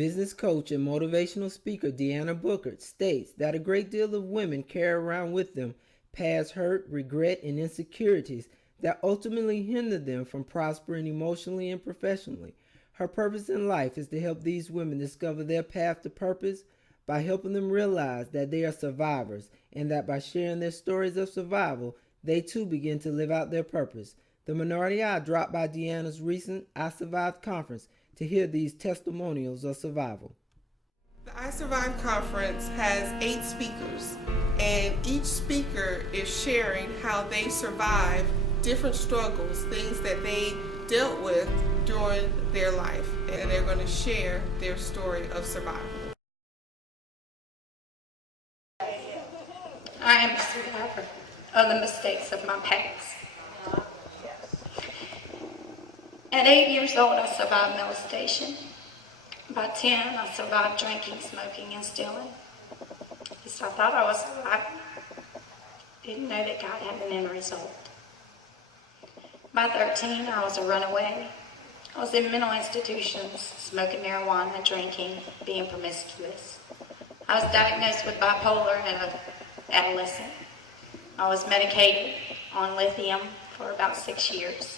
Business coach and motivational speaker DeAnna Bookert states that a great deal of women carry around with them past hurt, regret, and insecurities that ultimately hinder them from prospering emotionally and professionally. Her purpose in life is to help these women discover their path to purpose by helping them realize that they are survivors and that by sharing their stories of survival, they too begin to live out their purpose. The Minority Eye dropped by DeAnna's recent I Survived conference to hear these testimonials of survival. The I Survived conference has 8 speakers, and each speaker is sharing how they survived different struggles, things that they dealt with during their life, and they're going to share their story of survival. I am a survivor of the mistakes of my past. At 8 years old, I survived molestation. By 10, I survived drinking, smoking, and stealing. At least I thought I was alive. Didn't know that God had an end result. By 13, I was a runaway. I was in mental institutions, smoking marijuana, drinking, being promiscuous. I was diagnosed with bipolar at an adolescent. I was medicated on lithium for about 6 years.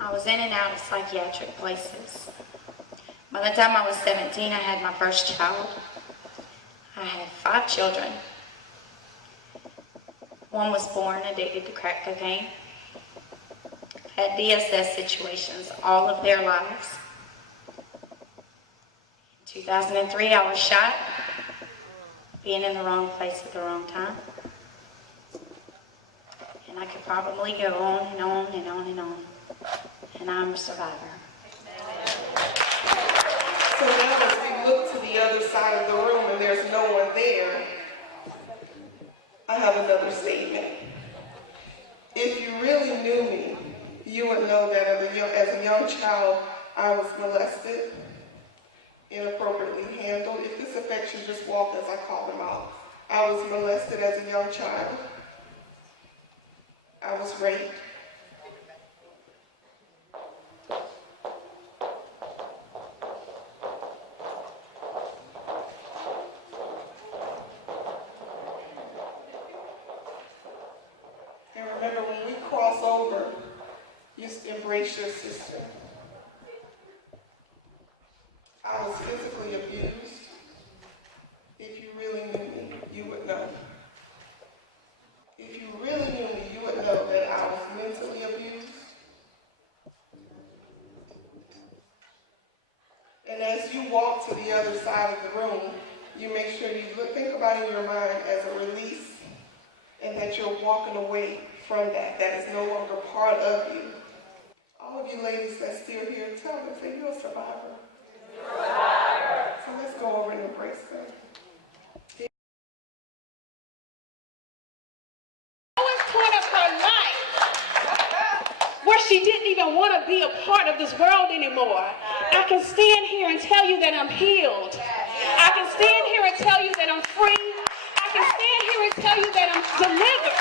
I was in and out of psychiatric places. By the time I was 17, I had my first child. I had 5 children. One was born addicted to crack cocaine. Had DSS situations all of their lives. In 2003, I was shot, being in the wrong place at the wrong time. And I could probably go on and on and on and on. And I'm a survivor. So now as we look to the other side of the room and there's no one there, I have another statement. If you really knew me, you would know that as a young child, I was molested, inappropriately handled. If this affects you, just walk as I call them out. I was molested as a young child. I was raped. And remember, when we cross over, you embrace your sister. I was physically abused. If you really knew me, you would know. If you really knew me, you would know that I was mentally abused. And as you walk to the other side of the room, you make sure you think about it in your mind as a release, and that you're walking away from that. That is no longer part of you. All of you ladies that's still here, tell them, say, you're a survivor. Survivor. So let's go over and embrace them. Point of her life where she didn't even want to be a part of this world anymore. I can stand here and tell you that I'm healed. I can stand here and tell you that I'm free. I can stand here and tell you that I'm delivered.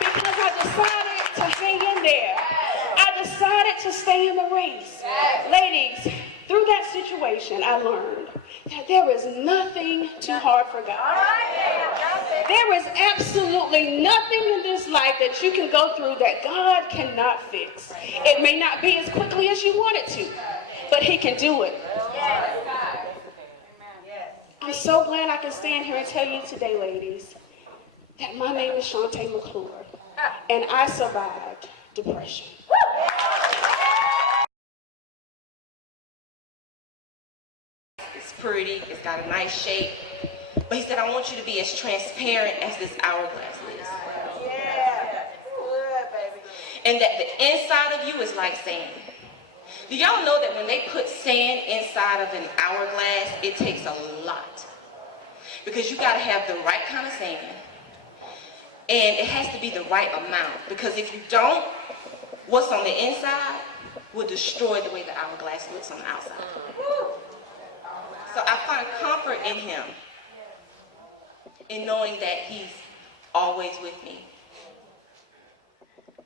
Because I decided to hang in there. I decided to stay in the race. Ladies, through that situation, I learned that there is nothing too hard for God. There is absolutely nothing in this life that you can go through that God cannot fix. It may not be as quickly as you want it to, but He can do it. I'm so glad I can stand here and tell you today, ladies, that my name is Shantae McClure, and I survived depression. It's pretty, it's got a nice shape. But he said, I want you to be as transparent as this hourglass is. Yeah. Good, baby. And that the inside of you is like sand. Do y'all know that when they put sand inside of an hourglass, it takes a lot? Because you got to have the right kind of sand. And it has to be the right amount. Because if you don't, what's on the inside will destroy the way the hourglass looks on the outside. So I find comfort in him, in knowing that he's always with me.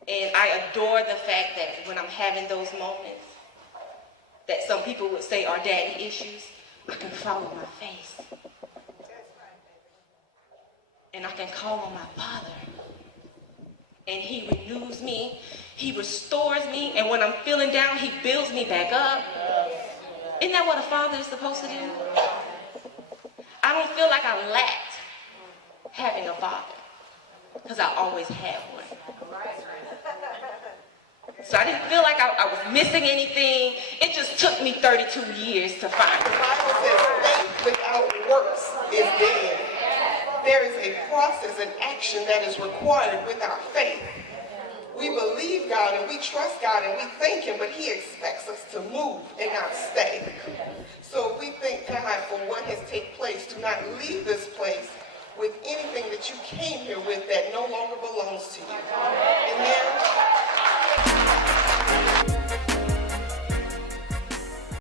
And I adore the fact that when I'm having those moments that some people would say are daddy issues, I can follow my face. And I can call on my Father. And he renews me, he restores me, and when I'm feeling down, he builds me back up. Isn't that what a father is supposed to do? I don't feel like I lacked having a father, because I always had one. So I didn't feel like I was missing anything. It just took me 32 years to find it. The Bible says faith without works is dead. There is a process and action that is required with our faith. We believe God and we trust God and we thank him, but he expects us to move and not stay. So we thank God for what has taken place. Do not leave this place with anything that you came here with that no longer belongs to you. Amen.